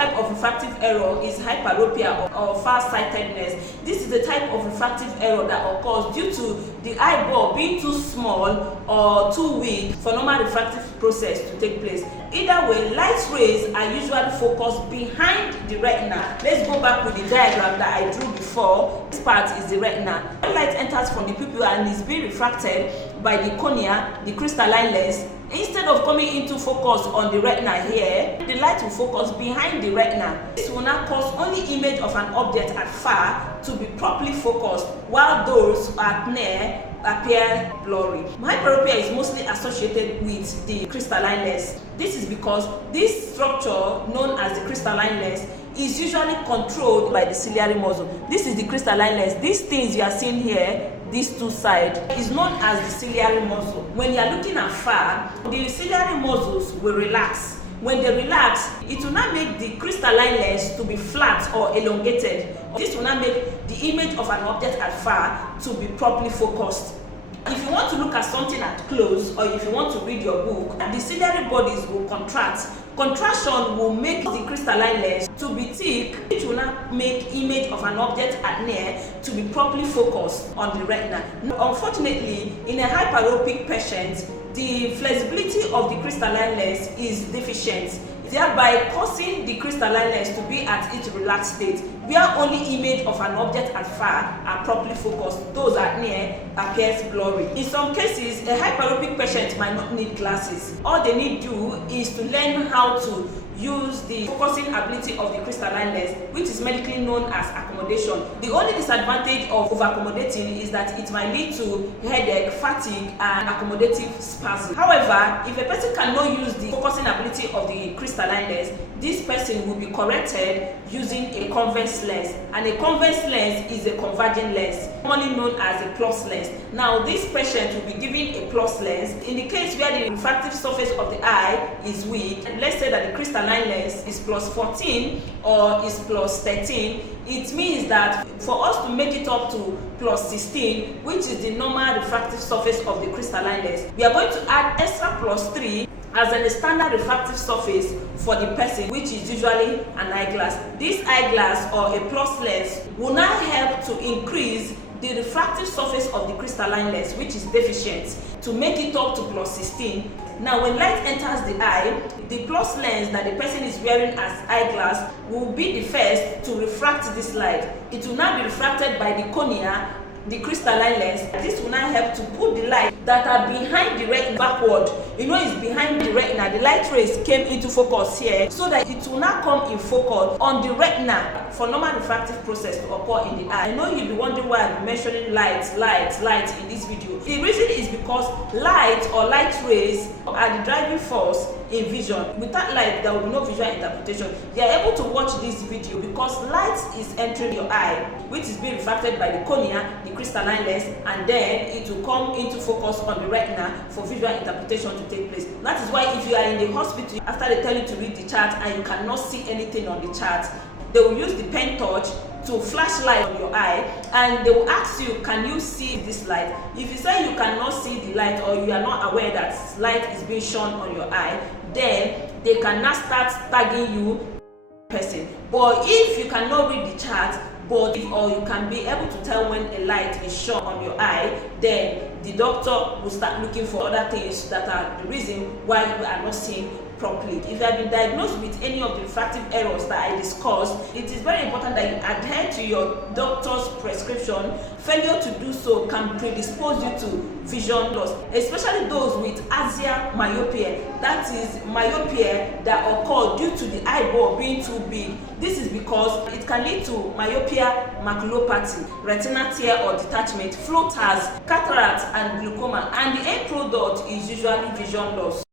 type of refractive error is hyperopia or far-sightedness. This is the type of refractive error that occurs due to the eyeball being too small or too weak for normal refractive process to take place. Either way, light rays are usually focused behind the retina. Let's go back with the diagram that I drew before. This part is the retina. When light enters from the pupil and is being refracted by the cornea, the crystalline lens, instead of coming into focus on the retina here, the light will focus behind the retina. This will not cause only image of an object at far to be properly focused, while those at near appear blurry. Hyperopia is mostly associated with the crystalline lens. This is because this structure, known as the crystalline lens, is usually controlled by the ciliary muscle. This is the crystalline lens. These things you are seeing here, these two sides, is known as the ciliary muscle. When you are looking afar, the ciliary muscles will relax. When they relax, it will not make the crystalline lens to be flat or elongated. This will not make the image of an object at far to be properly focused. If you want to look at something at close, or if you want to read your book, the ciliary bodies will contract. Contraction will make the crystalline lens to be thick, which will not make image of an object at near to be properly focused on the retina. Unfortunately, in a hyperopic patient, the flexibility of the crystalline lens is deficient, thereby causing the crystalline lens to be at its relaxed state, where only image of an object at far are properly focused, those at near appears blurry. In some cases, a hyperopic patient might not need glasses. All they need to do is to learn how to use the focusing ability of the crystalline lens, which is medically known as accommodation. The only disadvantage of over-accommodating is that it might lead to headache, fatigue, and accommodative spasm. However, if a person cannot use the focusing ability of the crystalline lens, this person will be corrected using a convex lens, and a convex lens is a converging lens, commonly known as a plus lens. Now, this patient will be given a plus lens in the case where the refractive surface of the eye is weak. Let's say that the crystalline lens is plus 14 or is plus 13. It means that for us to make it up to plus 16, which is the normal refractive surface of the crystalline lens, we are going to add extra plus 3 as a standard refractive surface for the person, which is usually an eyeglass. This eyeglass or a plus lens will now help to increase the refractive surface of the crystalline lens, which is deficient, to make it up to plus 16. Now, when light enters the eye, the plus lens that the person is wearing as eyeglass will be the first to refract this light. It will now be refracted by the cornea, the crystalline lens. This will now help to put the light that are behind the retina backward. You know, it's behind the retina. The light rays came into focus here, so that it will now come in focus on the retina for normal refractive process to occur in the eye. I know you'll be wondering why I'm mentioning light in this video. The reason is because light or light rays are the driving force in vision. Without light, there will be no visual interpretation. You are able to watch this video because light is entering your eye, which is being refracted by the cornea, the crystalline lens, and then it will come into focus on the retina for visual interpretation to take place. That is why if you are in the hospital, after they tell you to read the chart and you cannot see anything on the chart, they will use the pen torch to flash light on your eye, and they will ask you, can you see this light? If you say you cannot see the light, or you are not aware that light is being shone on your eye, then they can now start tagging you person. But if you cannot read the chart, or you can be able to tell when a light is shone on your eye, then the doctor will start looking for other things that are the reason why you are not seeing properly. If you have been diagnosed with any of the refractive errors that I discussed, it is very important that you adhere to your doctor's prescription. Failure to do so can predispose you to vision loss, especially those with axial myopia. That is myopia that occurs due to the eyeball being too big. This is because it can lead to myopia, maculopathy, retinal tear or detachment, floaters, cataract, and glaucoma, and the end product is usually vision loss.